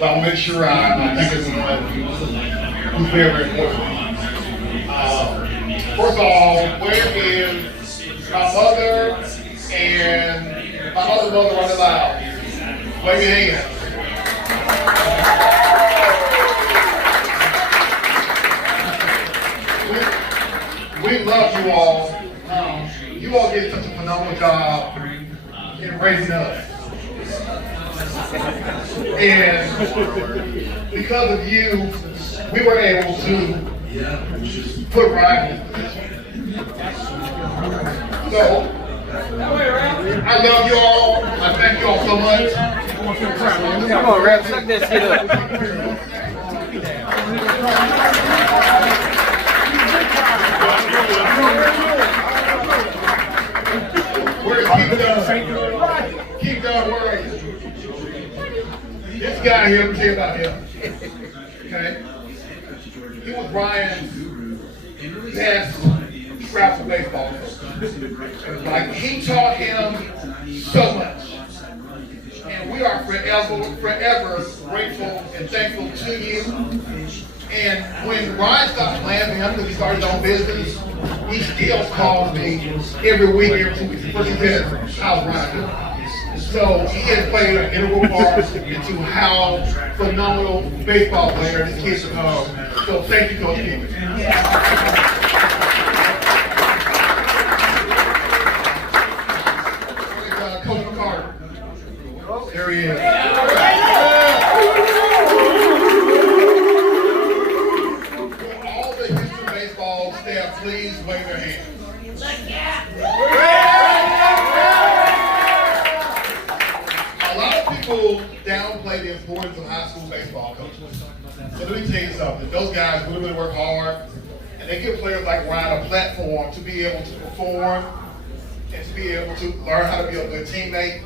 I'll make sure I think it's who's very important. First of all, where is my mother and my other mother running loud? Wave your hands. We love you all. You all did such a phenomenal job in raising us. And because of you, we were able to put Ryan in this position. So, I love you all. I thank you all so much. Come on, Rap, suck that shit up. Keep going worrying. This guy here, let me tell you about him. Okay? He was Ryan's best travel baseball coach. Like, he taught him so much. And we are forever grateful and thankful to you. And when Ryan stopped playing for him because he started his own business, he still calls me every week, every 2 weeks. First he said, how's Ryan doing? So he has played an integral part into how phenomenal baseball player this kid's become. So thank you, Coach King. Coach McCarter. There he is. All the Houston baseball staff, please wave their hands. People downplay the importance of high school baseball coaches. So let me tell you something. Those guys really work hard, and they give players like Ryan a platform to be able to perform and to be able to learn how to be a good teammate.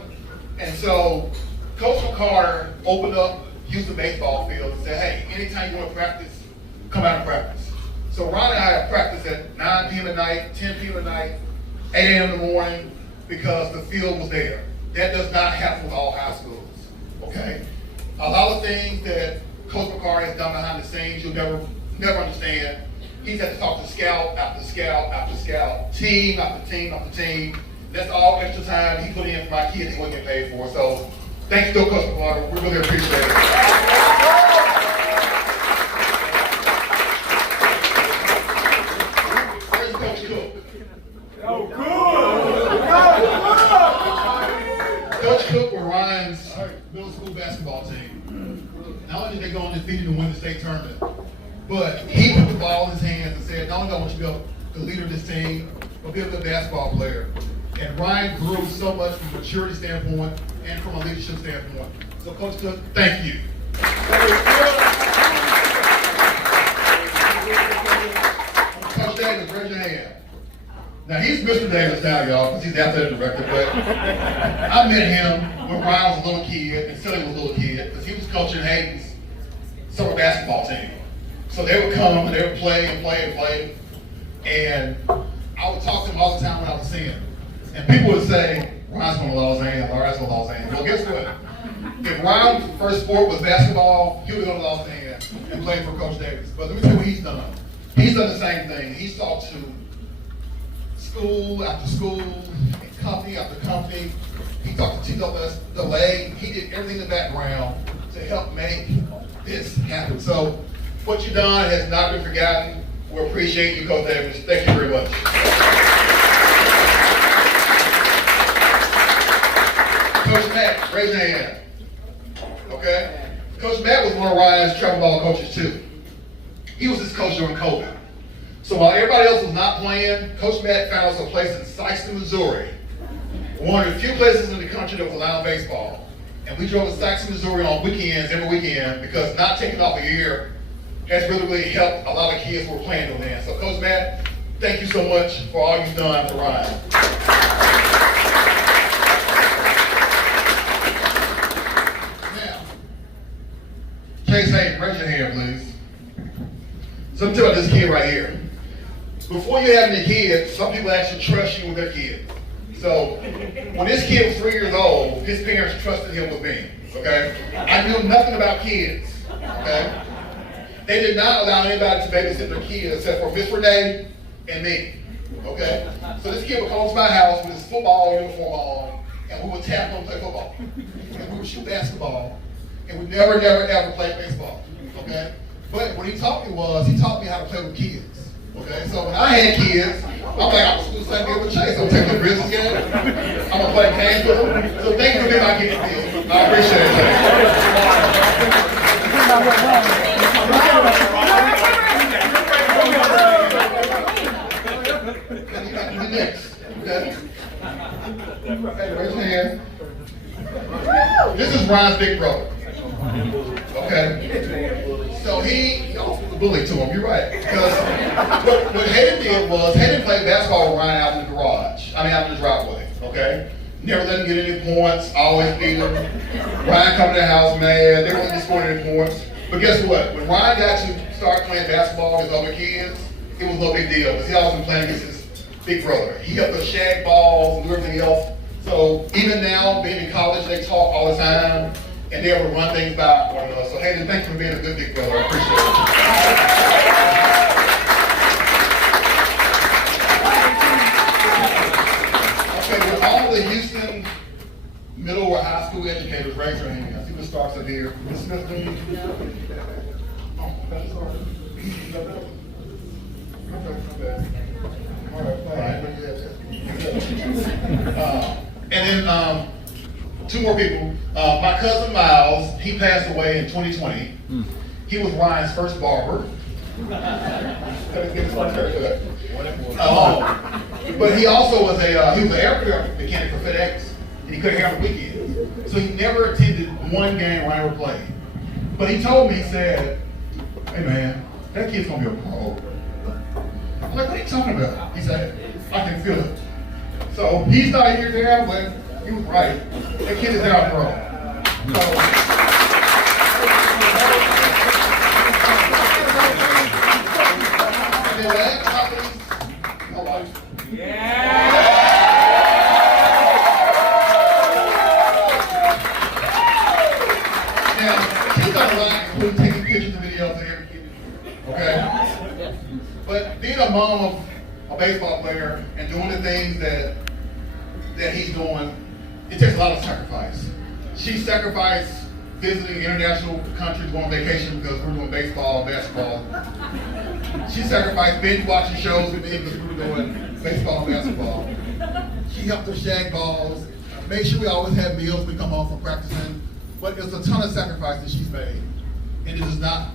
And so Coach McCarter opened up Houston baseball field and said, hey, anytime you want to practice, come out and practice. So Ryan and I have practice at 9 p.m. at night, 10 p.m. at night, 8 a.m. in the morning, because the field was there. That does not happen with all high schools. Okay? A lot of things that Coach McCarty has done behind the scenes, you'll never understand. He's had to talk to scout after scout after scout, team after team after team. That's all extra time he put in for my kids he wasn't getting paid for. So thanks to Coach McCarty. We really appreciate it. Where's Coach Cook? Oh, good! Coach Cook with Ryan's middle school basketball team. Not only did they go undefeated and win the state tournament, but he put the ball in his hands and said, not only do I want you to be the leader of this team, but be a good basketball player. And Ryan grew so much from a maturity standpoint and from a leadership standpoint. So Coach Cook, thank you. Coach Davis, raise your hand. Now he's Mr. Davis now, y'all, because he's the athletic director, but I met him when Ryan was a little kid and Silly was a little kid, because he was coaching Hayden's summer basketball team. So they would come and they would play and play and play. And I would talk to him all the time when I would see him. And people would say, Ryan's going to Lausanne, Ryan's going to Lausanne. Well, guess what? If Ryan's first sport was basketball, he would go to Lausanne and play for Coach Davis. But let me tell you what he's done. He's done the same thing. He's talked to school after school, and company after company. He talked to TEAMAVANT. He did everything in the background to help make this happen. So what you've done has not been forgotten. We appreciate you, Coach Davis. Thank you very much. Coach Matt, raise your hand. Okay? Coach Matt was one of Ryan's travel ball coaches too. He was his coach during COVID. So while everybody else was not playing, Coach Matt found us a place in Sikeston, Missouri. One of the few places in the country that was allowing baseball. And we drove to Sikeston, Missouri on weekends, every weekend, because not taking off a year has really helped a lot of kids who were playing till then. So Coach Matt, thank you so much for all you've done for Ryan. Now, Chase Hayden, raise your hand, please. So let me tell you about this kid right here. Before you have any kids, some people actually trust you with their kid. So when this kid was 3 years old, his parents trusted him with me, okay? I knew nothing about kids, okay? They did not allow anybody to babysit their kids except for Miss Renee and me, okay? So this kid would come to my house with his football uniform on, and we would tap him and play football. And we would shoot basketball, and we never, ever played baseball, okay? But what he taught me how to play with kids. Okay, so when I had kids, I'm like, I'm going to do the same thing with Chase. I'm taking the business game. I'm going to play games with them. So thank you for being my kid. I appreciate it, Chase. Next, okay? Hey, raise your hand. This is Ryan's big brother. Okay? So he also was a bully to him, you're right. Because what Hayden did was, Hayden played basketball with Ryan out in the garage. out in the driveway, okay? Never let him get any points, always beat him. Ryan come to the house mad, they weren't scoring any points. But guess what? When Ryan got to start playing basketball with his other kids, it was no big deal, because he always been playing against his big brother. He helped us shag balls and everything else. So even now, being in college, they talk all the time. And they're able to run things by one another. So Hayden, thank you for being a good big brother. I appreciate it. Okay, with all the Houston middle or high school educators, raise your hand. I see the stars up here. Ms. Smith, do you? Oh, that's all right. And then, two more people. My cousin Miles, he passed away in 2020. He was Ryan's first barber. But he also was he was an aircraft mechanic for FedEx, and he couldn't hear on the weekends. So he never attended one game Ryan ever played. But he told me, he said, "Hey man, that kid's gonna be a pro." I'm like, "What are you talking about?" He said, "I can feel it." So he's not here now, but he was right. That kid is now a pro. So, and then last but not least, my wife. Now, she's done a lot, including taking pictures and videos of every kid. Okay? But being a mom of a baseball player and doing the things that he's doing, it takes a lot of sacrifice. She sacrificed visiting international countries, going on vacation because we're doing baseball, basketball. She sacrificed binge watching shows with me because we were doing baseball and basketball. She helped us shag balls, make sure we always had meals when we come home from practicing. But there's a ton of sacrifice that she's made, and it does not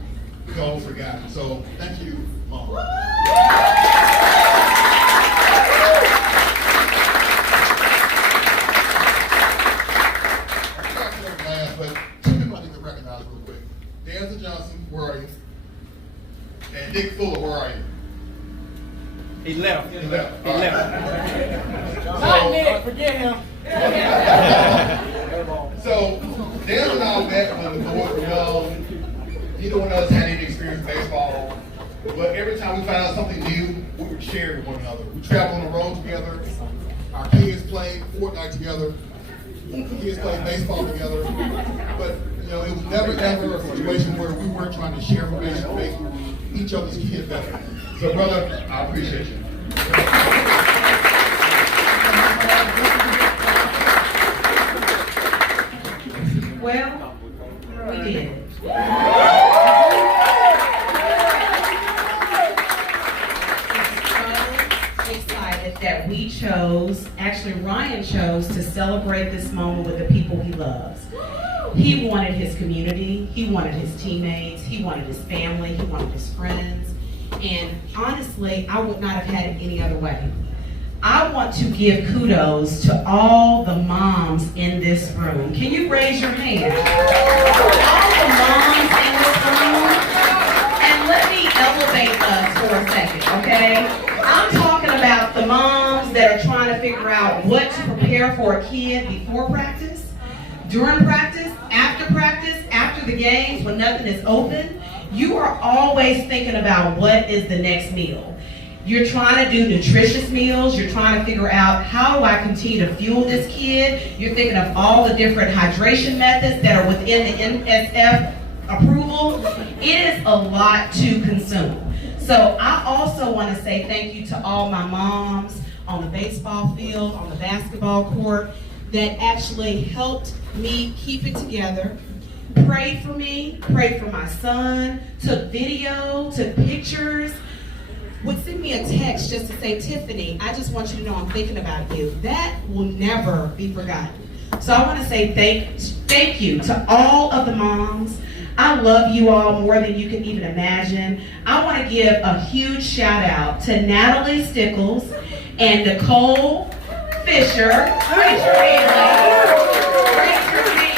go forgotten. So thank you, Mom. Johnson, where are you? And Dick Fuller, where are you? He left. He left. Not Nick, forget him. So, Dan and I met when the boys were young. Neither one of us had any experience in baseball. But every time we found out something new, we would share with one another. We traveled on the road together. Our kids played Fortnite together. Kids played baseball together. But, you know, it was never ever a situation where we weren't trying to share information to make each other's kids better. So, brother, I appreciate you. Well, we did. So excited that we chose, actually Ryan chose to celebrate this moment with the people he loves. He wanted his community, he wanted his teammates, he wanted his family, he wanted his friends, and honestly, I would not have had it any other way. I want to give kudos to all the moms in this room. Can you raise your hand? All the moms in this room. And let me elevate us for a second, okay? I'm talking about the moms that are trying to figure out what to prepare for a kid before practice, during practice, after the games, when nothing is open. You are always thinking about what is the next meal. You're trying to do nutritious meals. You're trying to figure out, how do I continue to fuel this kid? You're thinking of all the different hydration methods that are within the NSF approval. It is a lot to consume. So I also want to say thank you to all my moms on the baseball field, on the basketball court, that actually helped me keep it together. Prayed for me, prayed for my son, took video, took pictures, would send me a text just to say, Tiffany, I just want you to know I'm thinking about you. That will never be forgotten. So I want to say thank you to all of the moms. I love you all more than you can even imagine. I want to give a huge shout out to Natalie Stickles and Nicole Fisher. Raise your hand, ladies. Raise your hand.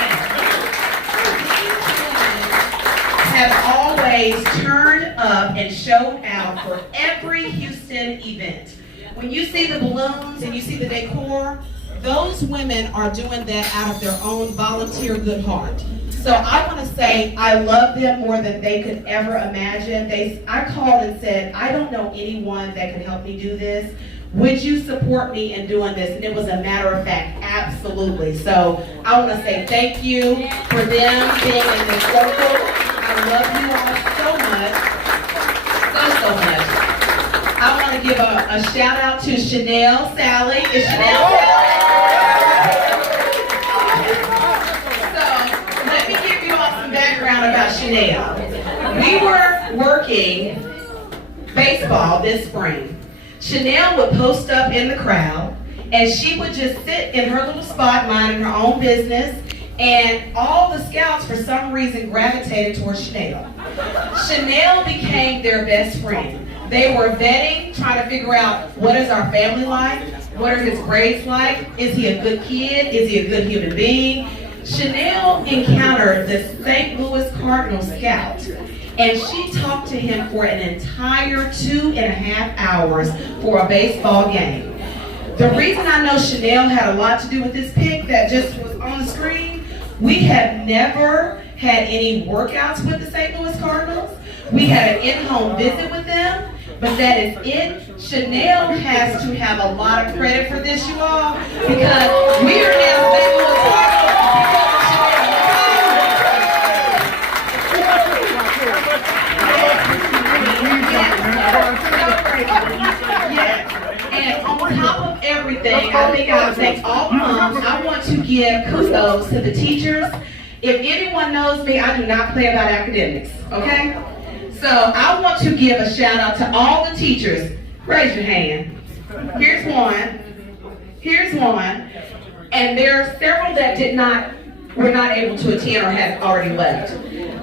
Have always turned up and showed out for every Houston event. When you see the balloons and you see the decor, those women are doing that out of their own volunteer good heart. So I want to say I love them more than they could ever imagine. I called and said, I don't know anyone that could help me do this. Would you support me in doing this? And it was a matter of fact, absolutely. So I want to say thank you for them being in this circle. I love you all so much, so much. I want to give a shout out to Chanel Sally. Is Chanel Sally? So let me give you all some background about Chanel. We were working baseball this spring. Chanel would post up in the crowd, and she would just sit in her little spot minding her own business, and all the scouts for some reason gravitated towards Chanel. Chanel became their best friend. They were vetting, trying to figure out, what is our family like? What are his grades like? Is he a good kid? Is he a good human being? Chanel encountered the St. Louis Cardinals scout, and she talked to him for an entire 2.5 hours for a baseball game. The reason I know Chanel had a lot to do with this pick that just was on the screen, we have never had any workouts with the St. Louis Cardinals. We had an in-home visit with them, but that is it. Chanel has to have a lot of credit for this, you all, because we are now St. Louis Cardinals because of Chanel. And on top of everything, I think I'll thank all moms. I want to give kudos to the teachers. If anyone knows me, I do not play about academics, okay? So I want to give a shout out to all the teachers. Raise your hand. Here's one. Here's one. And there are several that were not able to attend or have already left.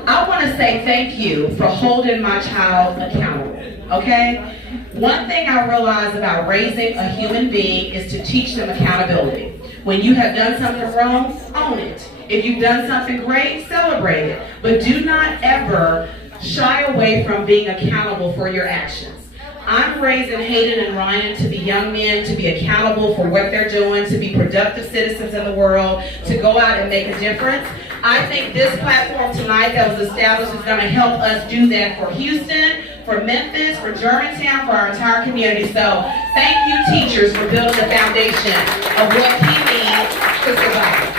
I want to say thank you for holding my child accountable, okay? One thing I realize about raising a human being is to teach them accountability. When you have done something wrong, own it. If you've done something great, celebrate it. But do not ever shy away from being accountable for your actions. I'm raising Hayden and Ryan to be young men, to be accountable for what they're doing, to be productive citizens in the world, to go out and make a difference. I think this platform tonight that was established is going to help us do that for Houston, for Memphis, for Germantown, for our entire community. So thank you, teachers, for building the foundation of what he needs to survive.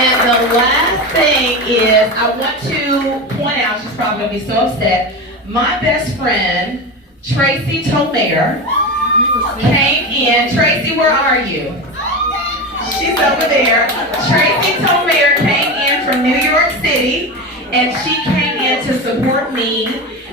And the last thing is, I want to point out, she's probably going to be so upset, my best friend, Tracy Tomayer, came in. Tracy, where are you? She's over there. Tracy Tomayer came in from New York City, and she came in to support me,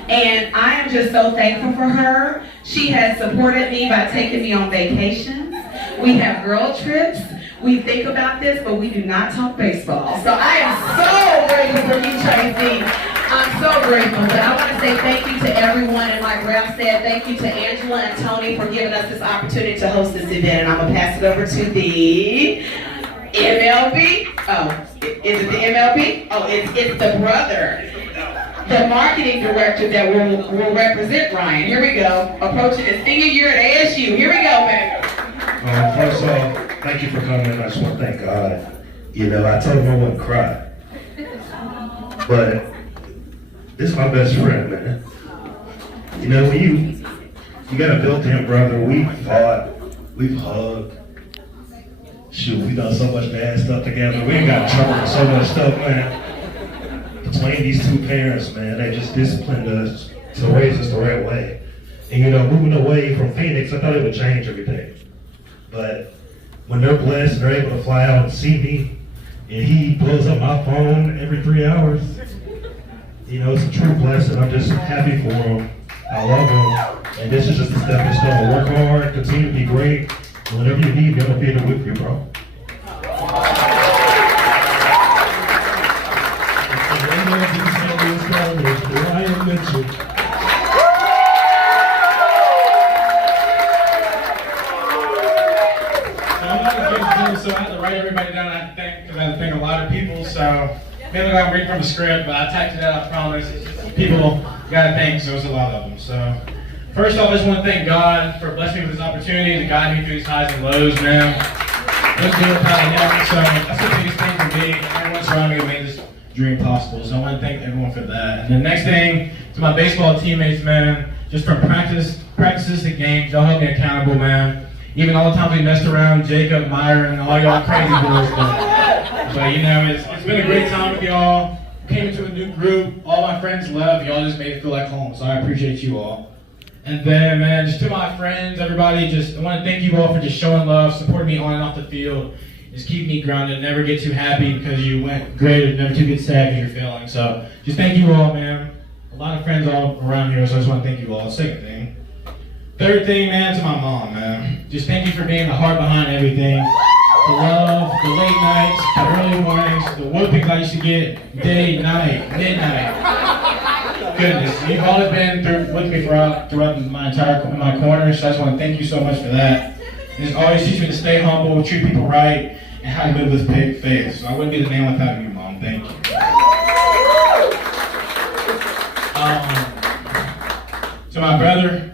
and I am just so thankful for her. She has supported me by taking me on vacations. We have girl trips. We think about this, but we do not talk baseball. So I am so grateful for you, Tracy. I'm so grateful. But I want to say thank you to everyone, and like Ralph said, thank you to Angela and Tony for giving us this opportunity to host this event. And I'm going to pass it over to the MLB. Oh, is it the MLB? Oh, it's the brother, the marketing director that will represent Ryan. Here we go. Approaching his senior year at ASU. Here we go, baby. First of all, thank you for coming. I just want to thank God. You know, I told him I wouldn't cry. But this is my best friend, man. You know, when you got a built-in brother, we've fought, we've hugged. Shoot, we've done so much bad stuff together. We ain't got in trouble for so much stuff, man. Between these two parents, man, they just disciplined us to raise us the right way. And you know, moving away from Phoenix, I thought it would change everything. But when they're blessed and they're able to fly out and see me, and he blows up my phone every 3 hours, you know, it's a true blessing. I'm just happy for him. I love him. And this is just a stepping stone. Work hard, continue to be great. And whatever you need, I'm gonna be there with you, bro. So I had to write everybody down, because I had to thank a lot of people, so maybe I'm reading from the script, but I typed it out, I promise. People gotta thank, so it's a lot of them. So first off, I just want to thank God for blessing me with this opportunity to guide me through these highs and lows, man. Those people probably never, so that's the biggest thing for me. Everyone's around me to make this dream possible, so I want to thank everyone for that. And the next thing, to my baseball teammates, man, just from practices to games, y'all held me accountable, man. Even all the times we messed around, Jacob, Myron, and all y'all crazy boys. But you know, it's been a great time with y'all. Came into a new group. All my friends left. Y'all just made it feel like home. So I appreciate you all. And then, man, just to my friends, everybody, I want to thank you all for just showing love, supporting me on and off the field. Just keep me grounded. Never get too happy because you went great. Never too get sad because you're failing. So just thank you all, man. A lot of friends all around here, so I just want to thank you all. Second thing. Third thing, man, to my mom, man. Just thank you for being the heart behind everything. The love, the late nights, the early mornings, the whoopings I used to get day, night, midnight. Goodness, you've always been with me throughout my corner, so I just want to thank you so much for that. And just always teach me to stay humble, treat people right, and how to live with faith. So I wouldn't be the man without you, Mom. Thank you. To my brother,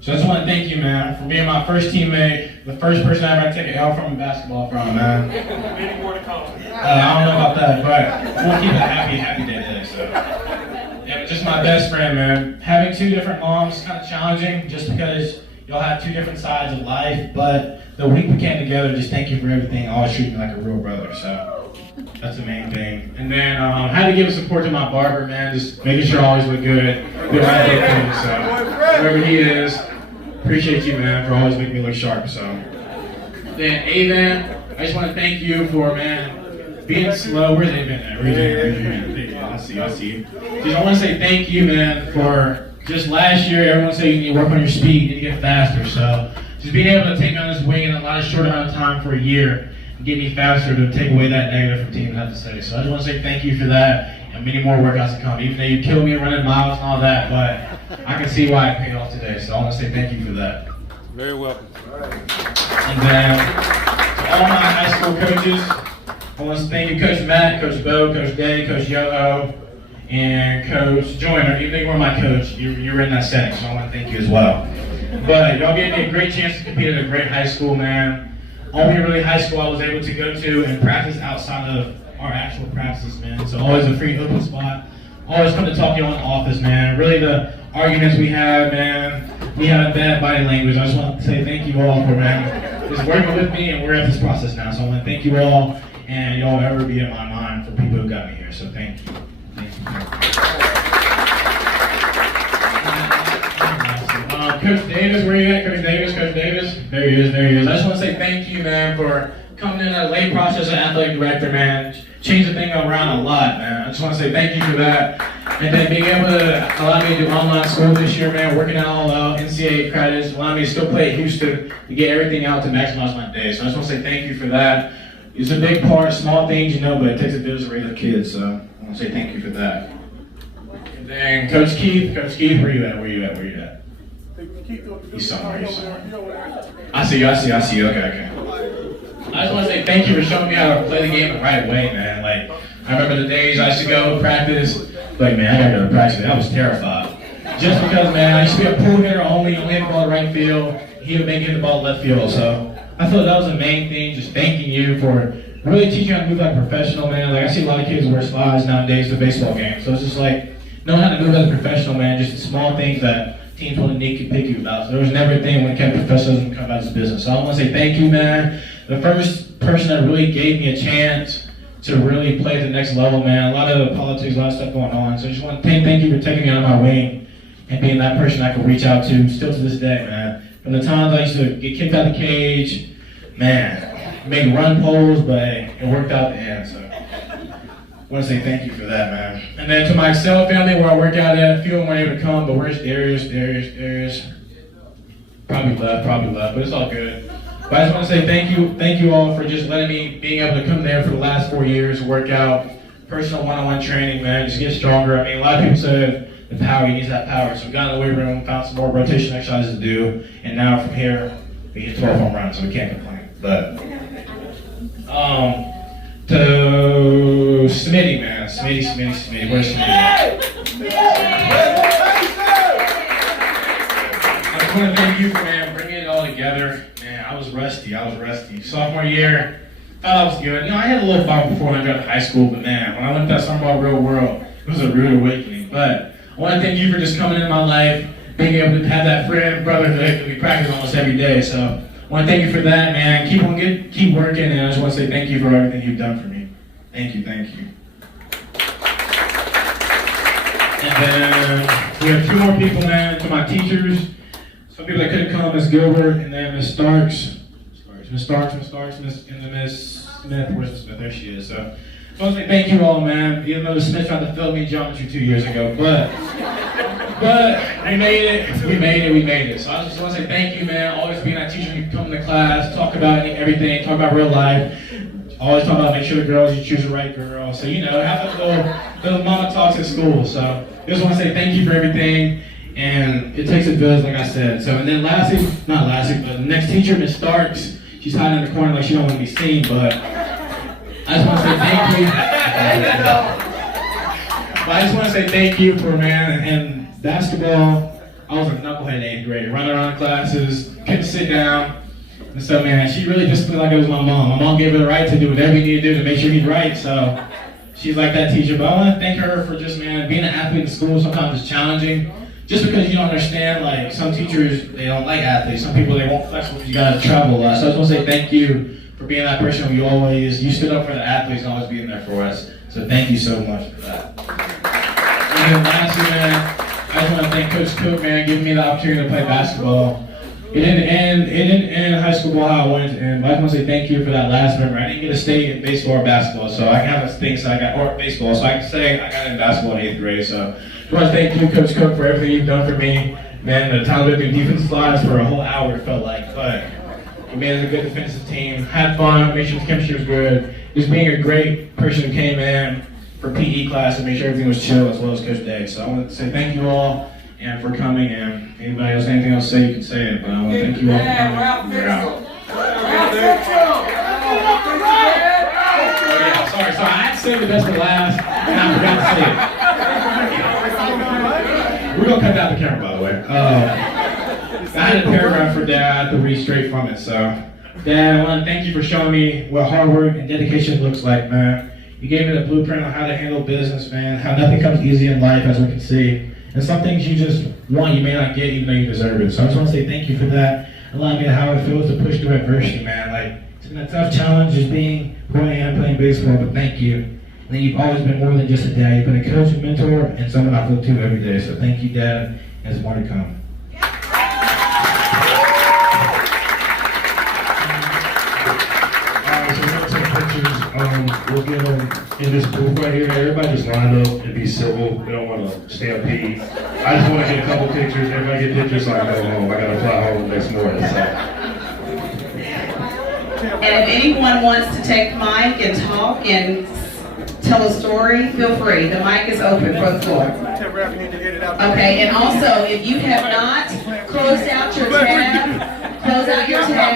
so I just want to thank you, man, for being my first teammate, the first person I ever take an L from in basketball from, man. Many more to come. I don't know about that, but we'll keep a happy day today, so. Yeah, but just my best friend, man. Having two different moms is kind of challenging, just because y'all have two different sides of life, but the week we came together, just thank you for everything, always treating me like a real brother, so. That's the main thing. And then I had to give support to my barber, man, just making sure I always look good. Good right there, so whoever he is, appreciate you, man, for always making me look sharp. So then AVANT, I just want to thank you for, man, being slow. Where's AVANT at? Raise your hand. Thank you. I see you. Just I want to say thank you, man, for just last year. Everyone said you need to work on your speed, you need to get faster. So just being able to take me on this wing in a lot of short amount of time for a year. Get me faster to take away that negative from teams, I have to say. So I just want to say thank you for that, and many more workouts to come. Even though you killed me running miles and all that, but I can see why it paid off today. So I want to say thank you for that. Very welcome. And then to all my high school coaches, I want to thank you, Coach Matt, Coach Bo, Coach Day, Coach Yoho. and Coach Joyner, even though you were my coach, you were in that setting, so I want to thank you as well. But y'all gave me a great chance to compete at a great high school, man. Only really high school I was able to go to and practice outside of our actual practices, man. So always a free open spot. Always come to talk to you in the office, man. Really the arguments we had, man. We had bad body language. I just want to say thank you all for, man, just working with me, and we're at this process now. So I want to thank you all, and y'all ever be in my mind for people who got me here. So thank you. Thank you. Coach Davis, where you at? Coach Davis, Coach Davis. There he is, there he is. I just want to say thank you, man, for coming in a late process as athletic director, man. Changed the thing around a lot, man. I just want to say thank you for that. And then being able to allow me to do online school this year, man, working out all out, NCAA credits, allowing me to still play at Houston, to get everything out to maximize my day. So I just want to say thank you for that. It's a big part, small things, you know, but it takes a village to raise a kid, so I want to say thank you for that. And then Coach Keith, where you at, where you at, where you at? He's somewhere, he's somewhere. I see you, okay. I just want to say thank you for showing me how to play the game the right way, man. Like, I remember the days I used to go practice, like, man, I gotta go to practice. I was terrified. Just because, man, I used to be a pull hitter only hit the ball right field, he would make it the ball left field. So I feel that was the main thing, just thanking you for really teaching how to move like a professional, man. Like, I see a lot of kids wear slides nowadays to baseball games. So it's just like, knowing how to move as a professional, man, just the small things that teams want to nitpick pick you about. So there was never a thing when it came to professionalism come about this business. So I want to say thank you, man. The first person that really gave me a chance to really play at the next level, man. A lot of politics, a lot of stuff going on. So I just want to thank you for taking me under my wing and being that person I could reach out to still to this day, man. From the times I used to get kicked out of the cage, man, make run polls, but it worked out in the end. So I want to say thank you for that, man. And then to my Excel family where I work out at, a few of them weren't able to come, but where's Darius? Probably left, but it's all good. But I just want to say thank you all for just letting me being able to come there for the last 4 years, work out, personal one-on-one training, man, just get stronger. I mean, a lot of people said the power, you need that power. So we got in the weight room, found some more rotation exercises to do, and now from here, we hit 12 home runs, so we can't complain. But, to Smitty, man, Smitty, where's Smitty? I just want to thank you for, man, bringing it all together. Man, I was rusty. Sophomore year, thought I was good. You know, I had a little bump before I got to high school, but man, when I went to that summer ball real world, it was a rude awakening. But I want to thank you for just coming into my life, being able to have that friend, brotherhood that we practice almost every day. So I want to thank you for that, man. Keep working, and I just want to say thank you for everything you've done for me. Thank you. And then we have two more people, man, to my teachers. Some people that couldn't come, Miss Gilbert, and then Miss Starks, Miss Smith, where's Miss Smith? There she is. So I want to say thank you all, man. Even though the Smith tried to fail me in geometry 2 years ago, but we made it. So I just want to say thank you, man. Always being that teacher, you come to class, talk about everything, talk about real life. Always talk about make sure the girls, you choose the right girl. So, you know, have a little mama talks at school. So I just want to say thank you for everything. And it takes a village, like I said. So, and then but the next teacher, Miss Starks, she's hiding in the corner like she don't want to be seen, but I just want to say thank you. But I just want to say thank you for, man, and basketball, I was a knucklehead in 8th grade, running around classes, couldn't sit down. And so, man, she really just felt like it was my mom. My mom gave her the right to do whatever you need to do to make sure he's right, so she's like that teacher. But I want to thank her for just, man, being an athlete in school sometimes is challenging. Just because you don't understand, like, some teachers, they don't like athletes. Some people, they won't flex because you got to travel a lot. So I just want to say thank you for being that person who you stood up for the athletes and always being there for us. So thank you so much for that. And then lastly, man, I just want to thank Coach Cook, man, giving me the opportunity to play basketball. It didn't end high school ball how I wanted to end, but I just want to say thank you for that last memory. I didn't get to stay in baseball or basketball, so I can have a thing, or baseball, so I can say I got in basketball in 8th grade, so I just want to thank you, Coach Cook, for everything you've done for me. Man, the time we did defensive slides for a whole hour, it felt like, but we made it a good defensive team, had fun, made sure the chemistry was good, just being a great person who came in for PE class and made sure everything was chill, as well as Coach Day. So I want to say thank you all and for coming, and anybody else anything else to say, you can say it, but I want to thank you all for coming. We're out. Oh yeah, sorry, I had to say the best for last, and I forgot to say it. We're gonna cut out the camera, by the way. I had a paragraph for Dad to read straight from it. So, Dad, I want to thank you for showing me what hard work and dedication looks like, man. You gave me the blueprint on how to handle business, man. How nothing comes easy in life, as we can see. And some things you just want, you may not get, even though you deserve it. So I just want to say thank you for that. Allowing me how it feels to push through adversity, man. Like, it's been a tough challenge just being who I am playing baseball, but thank you. And then you've always been more than just a dad. You've been a coach and mentor and someone I look to every day. So thank you, Dad. There's more to come. Alright, so we're gonna take pictures. We'll get them in this booth right here. Everybody just line up and be civil. We don't want to stampede. I just want to get a couple pictures. Everybody get pictures so I can go home. I gotta fly home the next morning. So. And if anyone wants to take the mic and talk and tell a story, feel free. The mic is open for the floor. Okay, and also, if you have not closed out your tab, close out your tab.